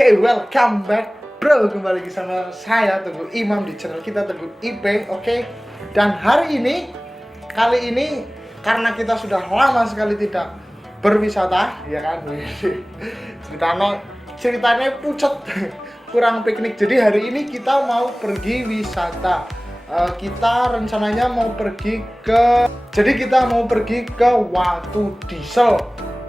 Oke, welcome back bro, kembali lagi sama saya Teguh Imam di channel kita Teguh IP. Oke, dan kali ini karena kita sudah lama sekali tidak berwisata, ya kan? ceritanya pucet, kurang piknik. Jadi hari ini kita mau pergi wisata. Kita rencananya mau pergi ke Watu Diesel.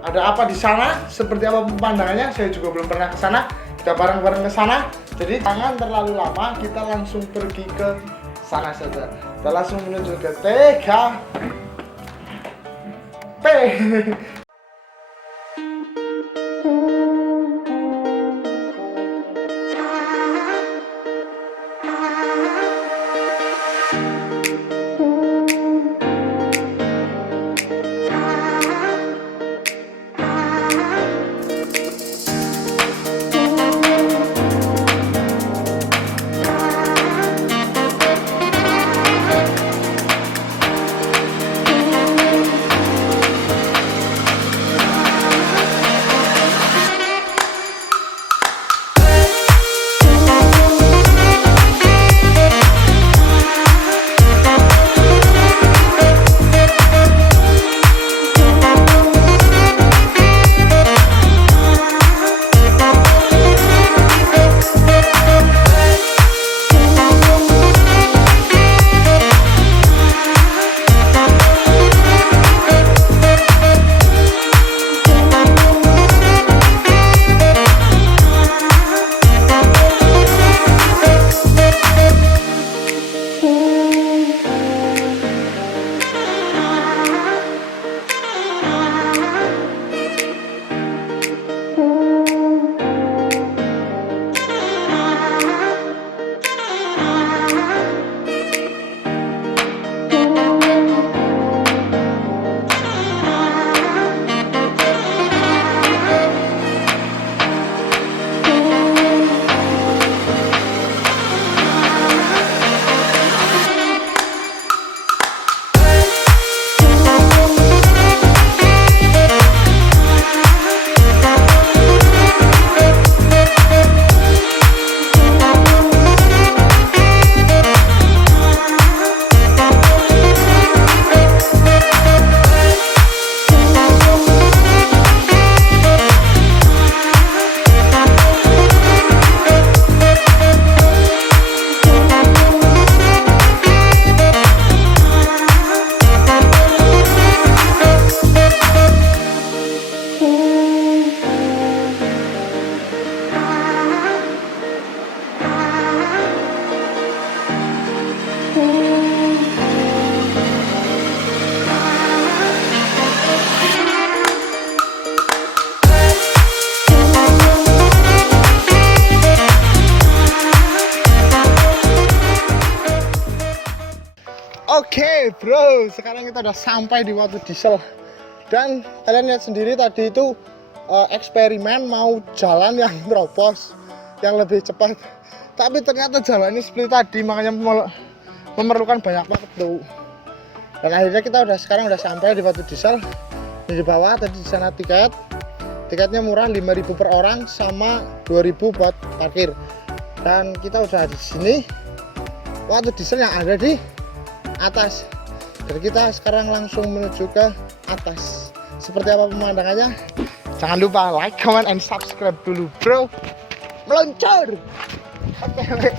Ada apa di sana? Seperti apa pemandangannya? Saya juga belum pernah ke sana. Kita bareng-bareng ke sana. Jadi jangan terlalu lama, kita langsung pergi ke sana saja. Kita langsung menuju ke TKP. Oke bro, sekarang kita udah sampai di Watu Diesel. Dan kalian lihat sendiri tadi itu eksperimen mau jalan yang teropos, yang lebih cepat. Tapi ternyata jalannya seperti tadi, makanya memerlukan banyak waktu. Dan akhirnya kita sekarang udah sampai di Watu Diesel. Di bawah tadi di sana tiketnya murah, 5.000 per orang sama 2.000 buat parkir. Dan kita udah di sini Watu Diesel yang ada di atas. Dan kita sekarang langsung menuju ke atas. Seperti apa pemandangannya? Jangan lupa like, comment, and subscribe dulu bro. Meluncur. Oke.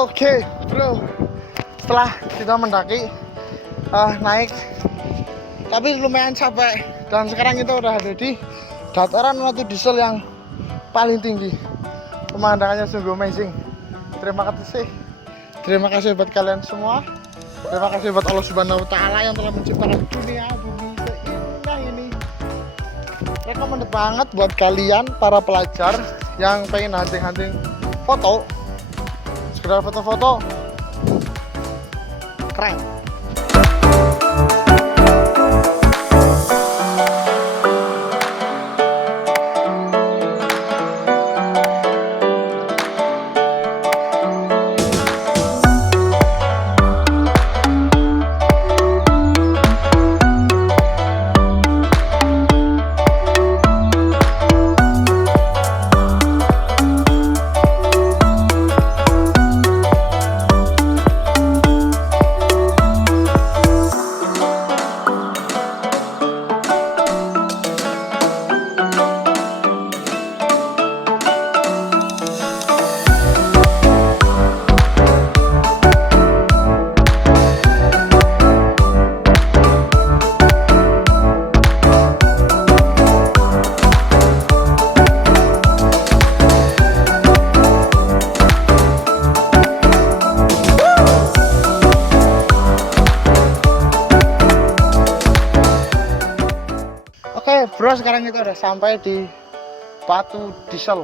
Oke, bro, setelah kita mendaki naik tapi lumayan capek, dan sekarang kita udah ada di dataran Watu Diesel yang paling tinggi. Pemandangannya sungguh amazing. Terima kasih buat kalian semua. Terima kasih buat Allah Subhanahu wa Ta'ala yang telah menciptakan dunia bumi seindah ini. Recommended banget buat kalian para pelajar yang pengen hunting-hunting foto, sekedar foto-foto keren. Oke bro, sekarang kita udah sampai di Watu Diesel.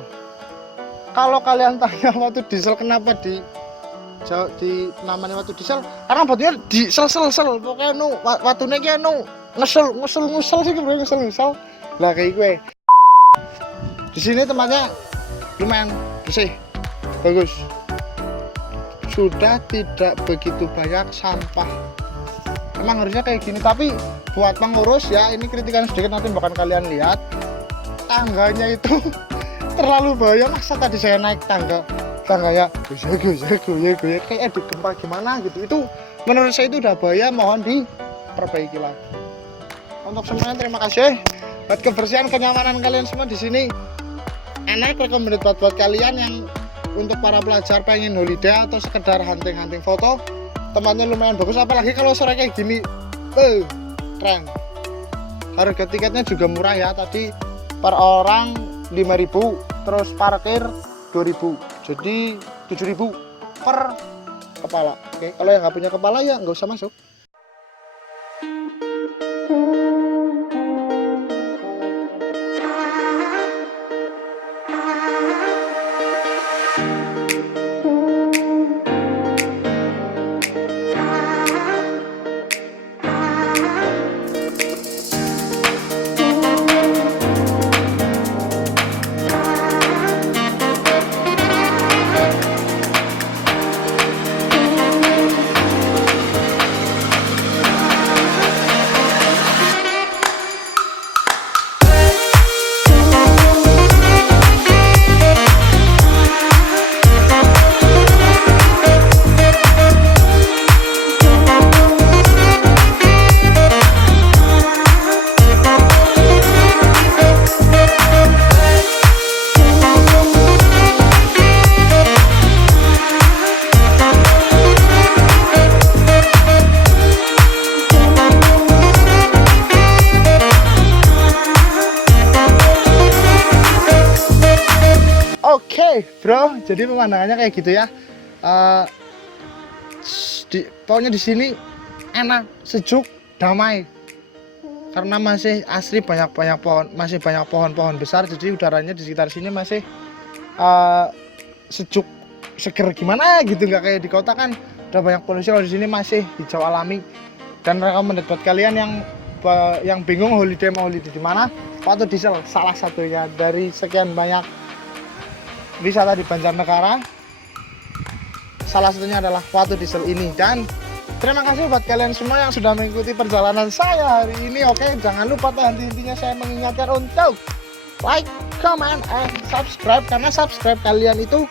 Kalau kalian tanya Watu Diesel kenapa di namanya Watu Diesel, karena batunya di sel pokoknya watunya kayak ngesel sih bro, ngesel lah kayak gue. Di sini tempatnya lumayan bersih, bagus, sudah tidak begitu banyak sampah. Emang harusnya kayak gini, tapi buat pengurus ya, ini kritikan sedikit, nanti bakal kalian lihat tangganya itu terlalu bahaya. Masa tadi saya naik tangganya goyang kayak di gempa gimana gitu, itu menurut saya itu udah bahaya, mohon diperbaiki lah. Untuk semuanya terima kasih buat kebersihan, kenyamanan kalian semua di sini. Enak, recommended buat kalian yang untuk para pelajar pengen holiday atau sekedar hunting foto. Tempatnya lumayan bagus, apalagi kalau sore kayak gini, keren. Harga tiketnya juga murah ya, tadi per orang 5.000, terus parkir 2.000, jadi 7.000 per kepala. Oke, kalau yang nggak punya kepala ya nggak usah masuk. Oke bro, jadi pemandangannya kayak gitu ya. Pokoknya di sini enak, sejuk, damai. Karena masih asri, banyak pohon, masih banyak pohon-pohon besar. Jadi udaranya di sekitar sini masih sejuk, seger gimana gitu, nggak kayak di kota kan udah banyak polusi. Kalau di sini masih hijau alami. Dan recommended buat kalian yang bingung holiday mau holiday di mana, Watu Diesel salah satunya dari sekian banyak wisata di Banjarnegara. Salah satunya adalah Watu Diesel ini. Dan terima kasih buat kalian semua yang sudah mengikuti perjalanan saya hari ini. Oke, jangan lupa intinya saya mengingatkan untuk like, comment, and subscribe, karena subscribe kalian itu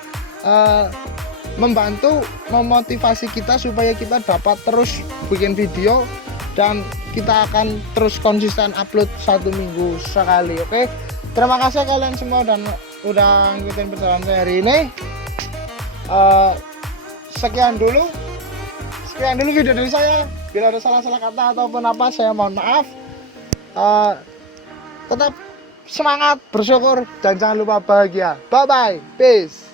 membantu, memotivasi kita supaya kita dapat terus bikin video, dan kita akan terus konsisten upload 1 minggu sekali. Oke, terima kasih kalian semua dan udah ngikutin perjalanan saya hari ini. sekian dulu video dari saya. Bila ada salah-salah kata ataupun apa, saya mohon maaf. Tetap semangat, bersyukur, dan jangan lupa bahagia. Bye bye, peace.